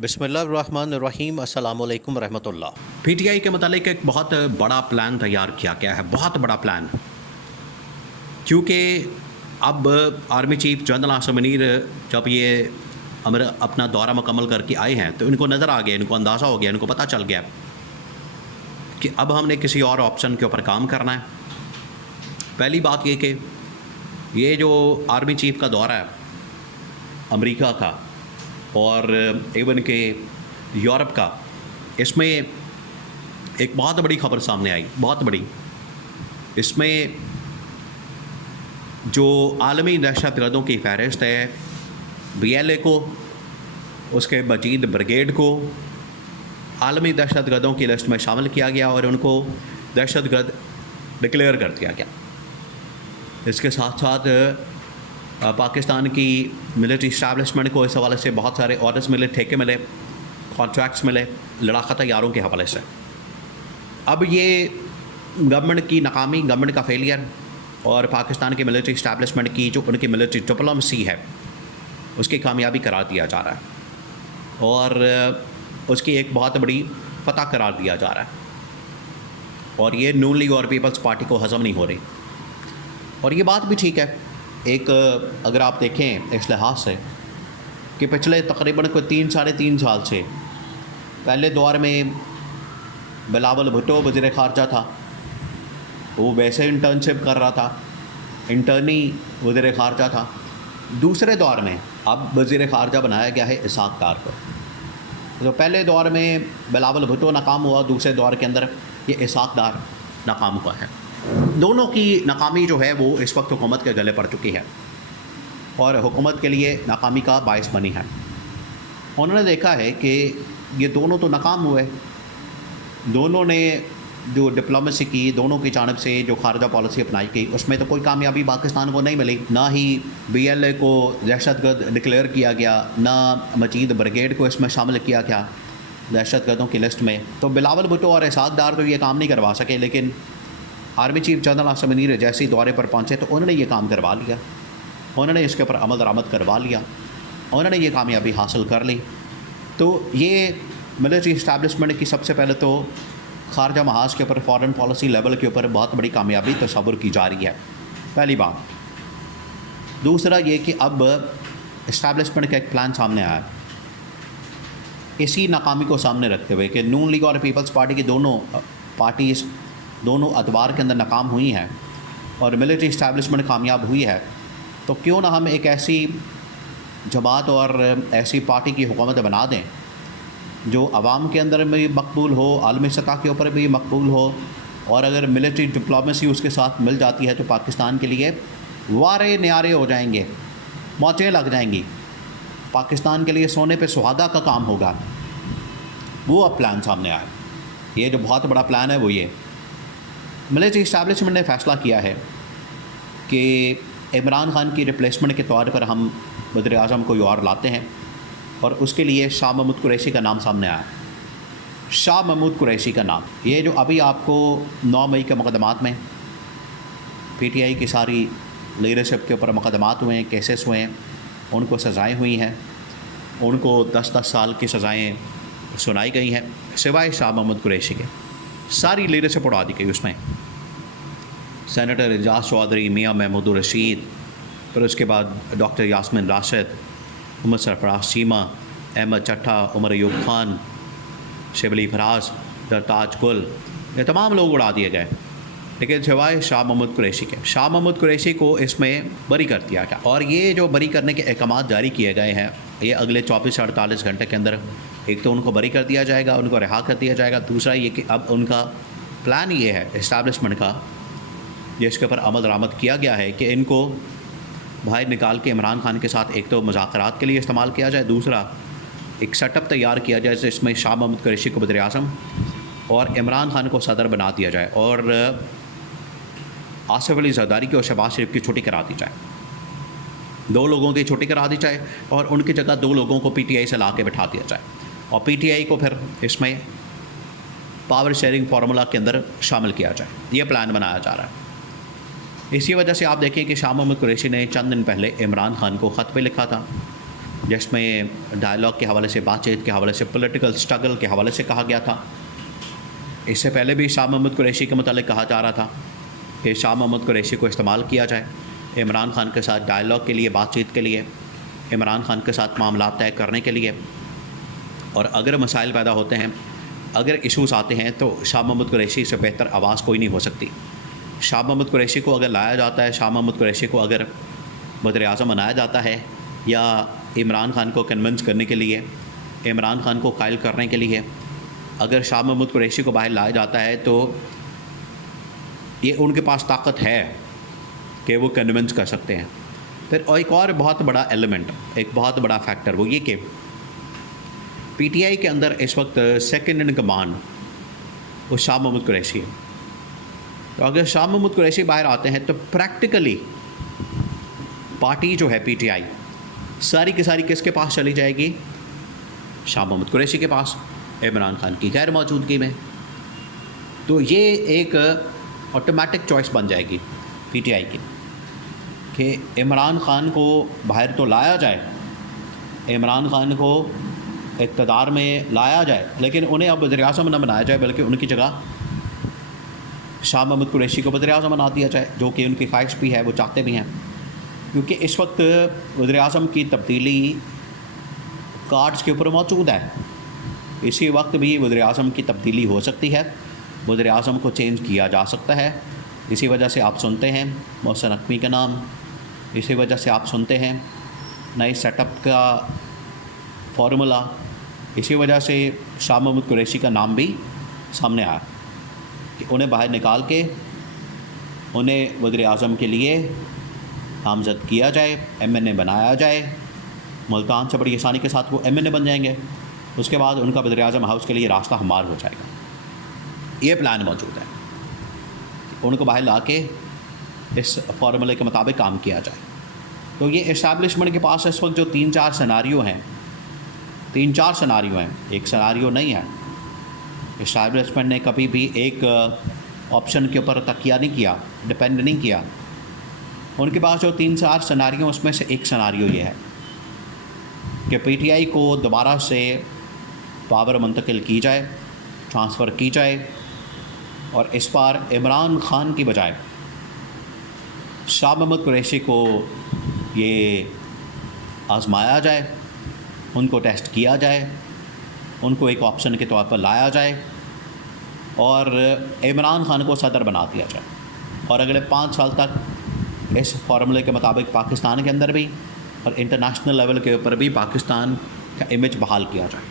बिस्मिल्लाहिर्रहमानिर्रहीम अस्सलामु अलैकुम रहमतुल्लाह। पीटीआई के मतलब एक बहुत बड़ा प्लान तैयार किया गया है, बहुत बड़ा प्लान, क्योंकि अब army chief general Asim Munir जब ये अपना दौरा मुकम्मल करके आए हैं तो इनको नज़र आ गया, इनको अंदाज़ा हो गया, इनको पता चल गया कि अब हमने किसी और ऑप्शन के ऊपर काम करना है। पहली बात ये कि ये जो आर्मी चीफ का दौरा है अमेरिका का और इवन के यूरोप का, इसमें एक बहुत बड़ी खबर सामने आई, बहुत बड़ी। इसमें जो आलमी दहशतगर्दों की फहरिस्त है, BLA को, उसके मजीद ब्रिगेड को आलमी दहशतगर्दों की लिस्ट में शामिल किया गया और उनको दहशतगर्द डिक्लेयर कर दिया गया। इसके साथ साथ पाकिस्तान की मिलिट्री इस्टेब्लिशमेंट को इस हवाले से बहुत सारे ऑर्डर्स मिले, ठेके मिले, कॉन्ट्रैक्ट्स मिले लड़ाका तैयारों के हवाले से। अब ये गवर्नमेंट की नाकामी, गवर्नमेंट का फेलियर और पाकिस्तान की मिलिट्री इस्टेब्लिशमेंट की जो उनकी मिलिट्री डिप्लोमेसी है उसकी कामयाबी करार दिया जा रहा है और उसकी एक बहुत बड़ी फतह करार दिया जा रहा है। और ये नून लीग और पीपल्स पार्टी को हज़म नहीं हो रही। और ये बात भी ठीक है, एक अगर आप देखें इस लिहाज से कि पिछले तकरीबन कोई 3-3.5 साल से, पहले दौर में बिलावल भुट्टो वज़ीर ख़ारजा था, वो वैसे इंटर्नशिप कर रहा था, इंटर्नी वज़ीर ख़ारजा था। दूसरे दौर में अब वज़ीर ख़ारजा बनाया गया है इसहाक़ डार को। तो पहले दौर में बिलावल भुट्टो नाकाम हुआ, दूसरे दौर के अंदर ये इसहाक़ डार नाकाम हुआ है। दोनों की नाकामी जो है वो इस वक्त हुकूमत के गले पड़ चुकी है और हुकूमत के लिए नाकामी का बायस बनी है। उन्होंने देखा है कि ये दोनों तो नाकाम हुए, दोनों ने जो डिप्लोमेसी की, दोनों की जानिब से जो खारजा पॉलिसी अपनाई गई उसमें तो कोई कामयाबी पाकिस्तान को नहीं मिली। ना ही BLA को दहशतगर्द डिक्लेयर किया गया, ना मजीद ब्रिगेड को इसमें शामिल किया गया दहशतगर्दों की लिस्ट में। तो बिलावल भुट्टो और इसहाक़ डार तो ये काम नहीं करवा सके, लेकिन army chief general Asim Munir जैसे ही दौरे पर पहुँचे तो उन्होंने ये काम करवा लिया, उन्होंने इसके ऊपर अमल दरामद करवा लिया, उन्होंने ये कामयाबी हासिल कर ली। तो ये मिलिट्री इस्टेब्लिशमेंट की सबसे पहले तो खारजा महाज के ऊपर, फॉरेन पॉलिसी लेवल के ऊपर बहुत बड़ी कामयाबी तस्वुर की जा रही है, पहली बात। दूसरा ये कि अब इस्टेब्लिशमेंट का एक प्लान सामने आया, इसी नाकामी को सामने रखते हुए कि नून लीग और पीपल्स पार्टी की दोनों पार्टीज़ दोनों अदवार के अंदर नाकाम हुई हैं और मिलिट्री इस्टेब्लिशमेंट कामयाब हुई है, तो क्यों ना हम एक ऐसी जमात और ऐसी पार्टी की हुकूमत बना दें जो आवाम के अंदर भी मकबूल हो, आलमी सतह के ऊपर भी मकबूल हो, और अगर मिलिट्री डिप्लोमेसी उसके साथ मिल जाती है तो पाकिस्तान के लिए वारे न्यारे हो जाएंगे, मौतें लग जाएंगी, पाकिस्तान के लिए सोने पे सुहागा का काम होगा। वो अब प्लान सामने आया। ये जो बहुत बड़ा प्लान है वो ये मिलिट्री इस्टेब्लिशमेंट ने फ़ैसला किया है कि इमरान खान की रिप्लेसमेंट के तौर पर हम वज़ीर आज़म कोई और लाते हैं और उसके लिए शाह महमूद कुरैशी का नाम सामने आया। शाह महमूद कुरैशी का नाम, ये जो अभी आपको 9 मई के मुकदमात में PTI की सारी लीडरशिप के ऊपर मुकदमात हुए हैं, केसेस हुए हैं, उनको सज़ाएँ हुई हैं, उनको 10-10 साल की सज़ाएँ सुनाई गई हैं, सिवाय शाह महमूद कुरैशी के सारी लीडरशिप उड़ा दी गई। उसमें सेनेटर एजाज चौधरी, मियाँ महमूद रशीद, फिर उसके बाद डॉक्टर यास्मिन राशिद, मोहम्मद सरफराज चीमा, अहमद चट्टा, उमर अयूब खान, शिबली फराज, दरताज गुल, ये तमाम लोग उड़ा दिए गए, लेकिन सिवाय शाह महमूद कुरैशी के। शाह महमूद कुरैशी को इसमें बरी कर दिया गया और ये जो बरी करने के अहकाम जारी किए गए हैं, ये अगले 24 से 48 घंटे के अंदर एक तो उनको बरी कर दिया जाएगा, उनको रिहा कर दिया जाएगा। दूसरा ये कि अब उनका प्लान ये है इस्टेब्लिशमेंट का, जिसके ऊपर अमल दरामद किया गया है कि इनको बाहर निकाल के इमरान खान के साथ एक तो मुज़ाकरात के लिए इस्तेमाल किया जाए, दूसरा एक सेटअप तैयार किया जाए जिसमें शाह महमूद कुरैशी को वज़ीर आज़म और इमरान खान को सदर बना दिया जाए और आसिफ अली ज़रदारी की और शहबाज शरीफ की छुट्टी करा दी जाए, 2 लोगों की छुट्टी करा दी जाए और उनकी जगह 2 लोगों को PTI से ला के बैठा दिया जाए और PTI को फिर इसमें पावर शेयरिंग फार्मूला के अंदर शामिल किया जाए। ये प्लान बनाया जा रहा है। इसी वजह से आप देखें कि शाह महमूद कुरैशी ने चंद दिन पहले इमरान खान को ख़त पे लिखा था जिसमें डायलॉग के हवाले से, बातचीत के हवाले से, पॉलिटिकल स्ट्रगल के हवाले से कहा गया था। इससे पहले भी शाह महमूद कुरैशी के मुतालिक कहा जा रहा था कि शाह महमूद कुरैशी को इस्तेमाल किया जाए इमरान खान के साथ डायलॉग के लिए, बातचीत के लिए, इमरान खान के साथ मामला तय करने के लिए। और अगर मसाइल पैदा होते हैं, अगर इशूज़ आते हैं, तो शाह महमूद कुरैशी से बेहतर आवाज़ कोई नहीं हो सकती। शाह महमूद कुरैशी को अगर लाया जाता है, शाह महमूद कुरैशी को अगर वज़ीर-ए-आज़म बनाया जाता है, या इमरान खान को कन्विंस करने के लिए, इमरान खान को कायल करने के लिए अगर शाह महमूद कुरैशी को बाहर लाया जाता है, तो ये उनके पास ताकत है कि वो कन्विंस कर सकते हैं। फिर एक और बहुत बड़ा एलिमेंट, एक बहुत बड़ा फैक्टर वो ये कि पीटीआई के अंदर इस वक्त सेकंड इन कमांड वो शाह महमूद कुरैशी है। तो अगर शाह महमूद कुरैशी बाहर आते हैं तो प्रैक्टिकली पार्टी जो है पीटीआई सारी की सारी किसके पास चली जाएगी? शाह महमूद कुरैशी के पास, इमरान खान की गैर मौजूदगी में। तो ये एक ऑटोमेटिक चॉइस बन जाएगी पीटीआई की कि इमरान खान को बाहर तो लाया जाए, इमरान खान को इक़्तिदार में लाया जाए, लेकिन उन्हें अब वज़ीर-ए-आज़म न बनाया जाए, बल्कि उनकी जगह शाह महमूद कुरैशी को वज़ीर-ए-आज़म बना दिया जाए, जो कि उनकी ख्वाहिश भी है, वो चाहते भी हैं। क्योंकि इस वक्त वज़ीर-ए-आज़म की तब्दीली कार्ड्स के ऊपर मौजूद है। इसी वक्त भी वज़ीर-ए-आज़म की तब्दीली हो सकती है, वज़ीर-ए-आज़म को चेंज किया जा सकता है। इसी वजह से आप सुनते हैं मोहसिन नकवी का नाम, इसी वजह से आप सुनते हैं नए सेटअप का फार्मूला, इसी वजह से शाह महमूद कुरैशी का नाम भी सामने आया कि उन्हें बाहर निकाल के उन्हें वज़ीर-ए-आज़म के लिए नामज़द किया जाए, एमएनए बनाया जाए। मुल्तान से बड़ी आसानी के साथ वो एमएनए बन जाएंगे, उसके बाद उनका वज़ीर-ए-आज़म हाउस के लिए रास्ता हमार हो जाएगा। ये प्लान मौजूद है, उनको बाहर ला के इस फार्मूले के मुताबिक काम किया जाए। तो ये इस्टेब्लिशमेंट के पास इस वक्त जो 3-4 सिनारियो हैं, 3-4 सिनारियो हैं, एक सिनारियो नहीं है। इस्टेब्लिशमेंट ने कभी भी एक ऑप्शन के ऊपर तकिया नहीं किया, डिपेंड नहीं किया। उनके पास जो 3-4 सिनारियो, उसमें से एक सिनारियो ये है कि पीटीआई को दोबारा से पावर मुंतकिल की जाए, ट्रांसफ़र की जाए, और इस बार इमरान खान की बजाय शाह महमूद कुरैशी को ये आज़माया जाए, उनको टेस्ट किया जाए, उनको एक ऑप्शन के तौर पर लाया जाए और इमरान खान को सदर बना दिया जाए, और अगले 5 साल तक इस फार्मूले के मुताबिक पाकिस्तान के अंदर भी और इंटरनेशनल लेवल के ऊपर भी पाकिस्तान का इमेज बहाल किया जाए।